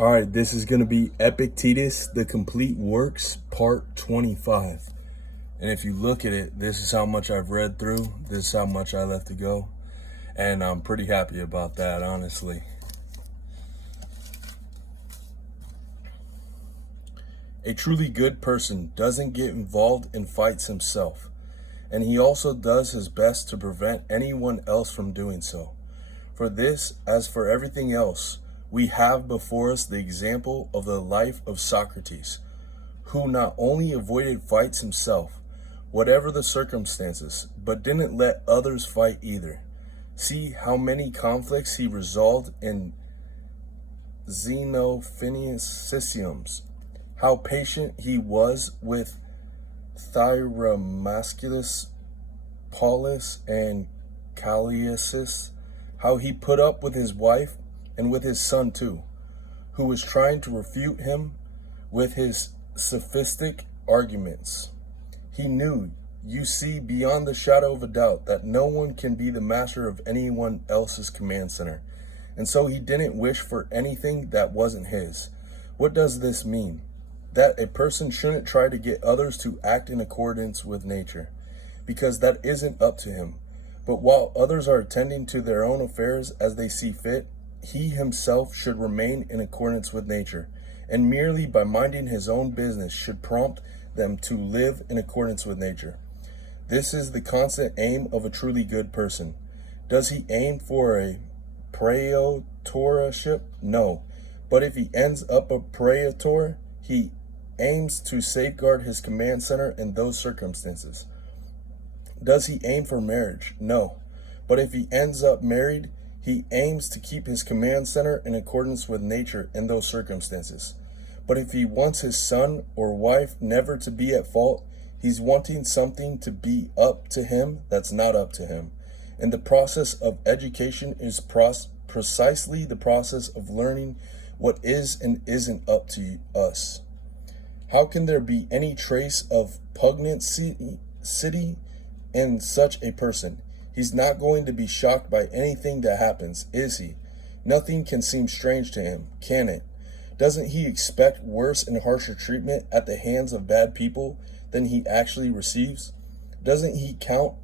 All right, this is going to be Epictetus, The Complete Works, Part 25. And if you look at it, this is how much I've read through. This is how much I left to go. And I'm pretty happy about that, honestly. A truly good person doesn't get involved in fights himself, and he also does his best to prevent anyone else from doing so. For this, as for everything else, we have before us the example of the life of Socrates, who not only avoided fights himself, whatever the circumstances, but didn't let others fight either. See how many conflicts he resolved in Xenophonius, how patient he was with Thyramasculus, Paulus, and Calliasis, how he put up with his wife and with his son too, who was trying to refute him with his sophistic arguments. He knew, you see, beyond the shadow of a doubt, that no one can be the master of anyone else's command center, and so he didn't wish for anything that wasn't his. What does this mean? That a person shouldn't try to get others to act in accordance with nature, because that isn't up to him. But while others are attending to their own affairs as they see fit, he himself should remain in accordance with nature, and merely by minding his own business should prompt them to live in accordance with nature. This is the constant aim of a truly good person. Does he aim for a praetorship? No. But if he ends up a praetor, he aims to safeguard his command center in those circumstances. Does he aim for marriage? No. But if he ends up married, he aims to keep his command center in accordance with nature in those circumstances. But if he wants his son or wife never to be at fault, he's wanting something to be up to him that's not up to him. And the process of education is precisely the process of learning what is and isn't up to us. How can there be any trace of pugnacity in such a person? He's not going to be shocked by anything that happens, is he? Nothing can seem strange to him, can it? Doesn't he expect worse and harsher treatment at the hands of bad people than he actually receives? Doesn't he count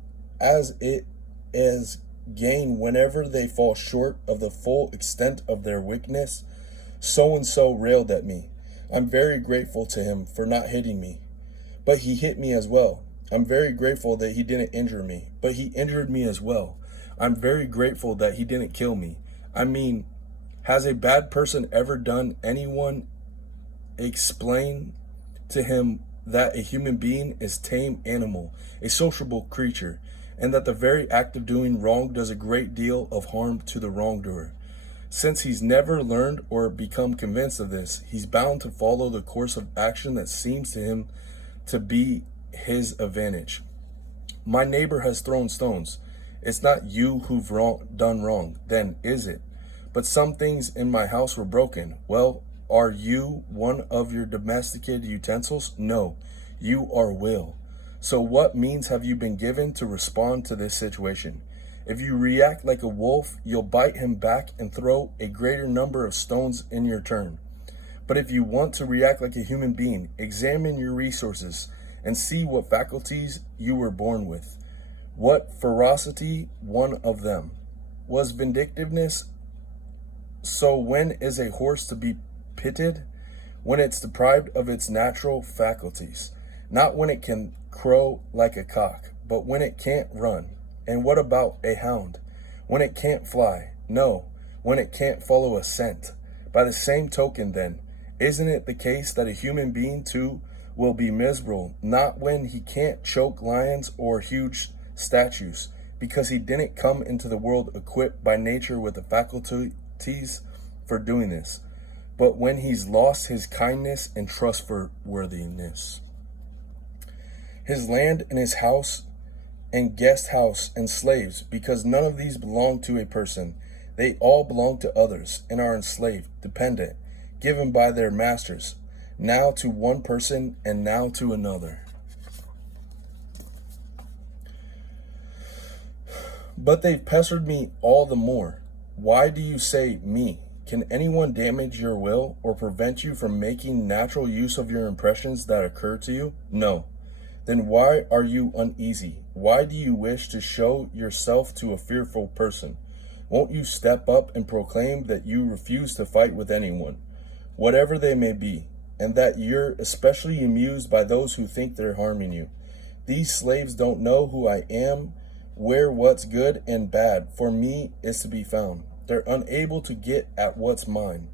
as it as gain whenever they fall short of the full extent of their wickedness? So-and-so railed at me. I'm very grateful to him for not hitting me, but he hit me as well. I'm very grateful that he didn't injure me, but he injured me as well. I'm very grateful that he didn't kill me. I mean, has a bad person ever done anyone explain to him that a human being is a tame animal, a sociable creature, and that the very act of doing wrong does a great deal of harm to the wrongdoer? Since he's never learned or become convinced of this, he's bound to follow the course of action that seems to him to be his advantage. My neighbor has thrown stones. It's not you who've done wrong, then, is it? But some things in my house were broken. Well, are you one of your domesticated utensils? No, you are will. So what means have you been given to respond to this situation? If you react like a wolf, you'll bite him back and throw a greater number of stones in your turn. But if you want to react like a human being, examine your resources and see what faculties you were born with. What ferocity one of them? Was vindictiveness? So when is a horse to be pitted? When it's deprived of its natural faculties. Not when it can crow like a cock, but when it can't run. And what about a hound? When it can't fly? No, when it can't follow a scent. By the same token, then, isn't it the case that a human being, too, will be miserable, not when he can't choke lions or huge statues, because he didn't come into the world equipped by nature with the faculties for doing this, but when he's lost his kindness and trustworthiness. His land and his house and guest house and slaves, because none of these belong to a person. They all belong to others and are enslaved, dependent, given by their masters, now to one person and now to another. But they've pestered me all the more. Why do you say me? Can anyone damage your will or prevent you from making natural use of your impressions that occur to you? No. Then why are you uneasy? Why do you wish to show yourself to a fearful person? Won't you step up and proclaim that you refuse to fight with anyone, whatever they may be, and that you're especially amused by those who think they're harming you? These slaves don't know who I am, where what's good and bad for me is to be found. They're unable to get at what's mine.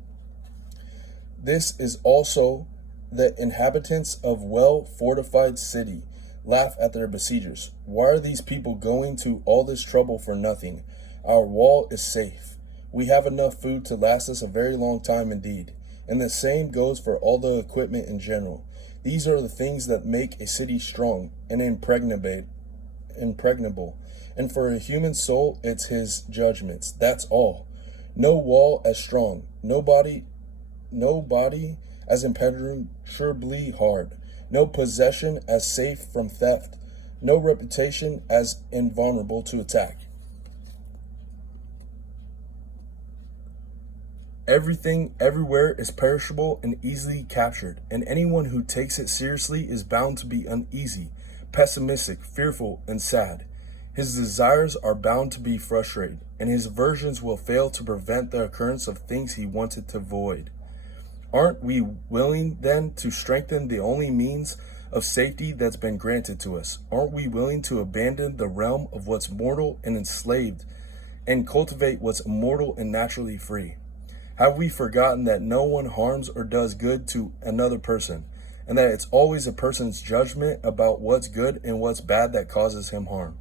This is also the inhabitants of well-fortified city laugh at their besiegers. Why are these people going to all this trouble for nothing? Our wall is safe. We have enough food to last us a very long time indeed. And the same goes for all the equipment in general. These are the things that make a city strong and impregnable. And for a human soul, it's his judgments. That's all. No wall as strong. Nobody as impenetrably hard. No possession as safe from theft. No reputation as invulnerable to attack. Everything everywhere is perishable and easily captured, and anyone who takes it seriously is bound to be uneasy, pessimistic, fearful, and sad. His desires are bound to be frustrated, and his aversions will fail to prevent the occurrence of things he wanted to avoid. Aren't we willing, then, to strengthen the only means of safety that's been granted to us? Aren't we willing to abandon the realm of what's mortal and enslaved and cultivate what's immortal and naturally free? Have we forgotten that no one harms or does good to another person, and that it's always a person's judgment about what's good and what's bad that causes him harm?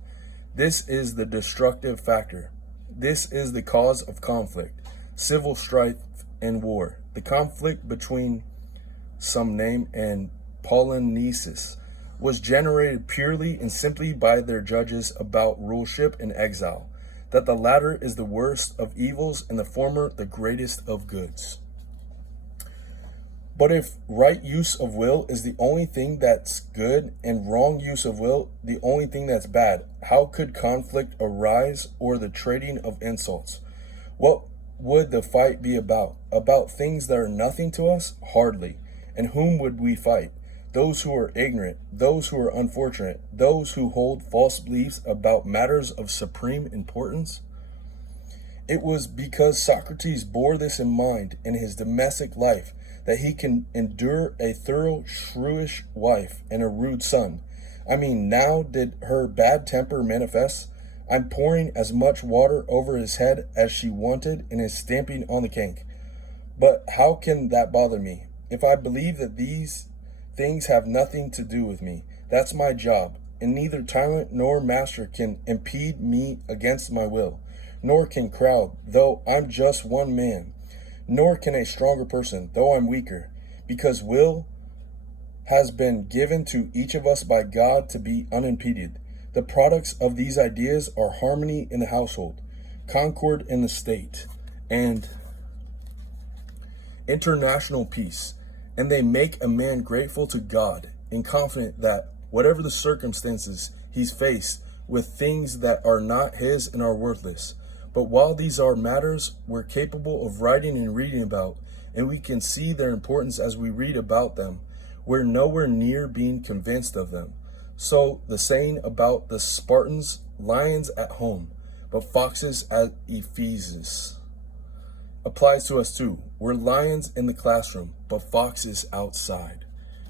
This is the destructive factor. This is the cause of conflict, civil strife, and war. The conflict between some name and Polynices was generated purely and simply by their judges about ruleship and exile, that the latter is the worst of evils and the former the greatest of goods. But if right use of will is the only thing that's good and wrong use of will the only thing that's bad, how could conflict arise or the trading of insults? What would the fight be about? About things that are nothing to us? Hardly. And whom would we fight? Those who are ignorant, those who are unfortunate, those who hold false beliefs about matters of supreme importance? It was because Socrates bore this in mind in his domestic life that he can endure a thorough shrewish wife and a rude son. I mean, now did her bad temper manifest? I'm pouring as much water over his head as she wanted and is stamping on the cake. But how can that bother me? If I believe that these things have nothing to do with me, that's my job, and neither tyrant nor master can impede me against my will, nor can crowd, though I'm just one man, nor can a stronger person, though I'm weaker, because will has been given to each of us by God to be unimpeded. The products of these ideas are harmony in the household, concord in the state, and international peace. And they make a man grateful to God and confident that whatever the circumstances he's faced with things that are not his and are worthless. But while these are matters we're capable of writing and reading about, and we can see their importance as we read about them, we're nowhere near being convinced of them. So the saying about the Spartans, lions at home, but foxes at Ephesus, applies to us too. We're lions in the classroom, but foxes outside.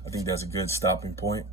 I think that's a good stopping point.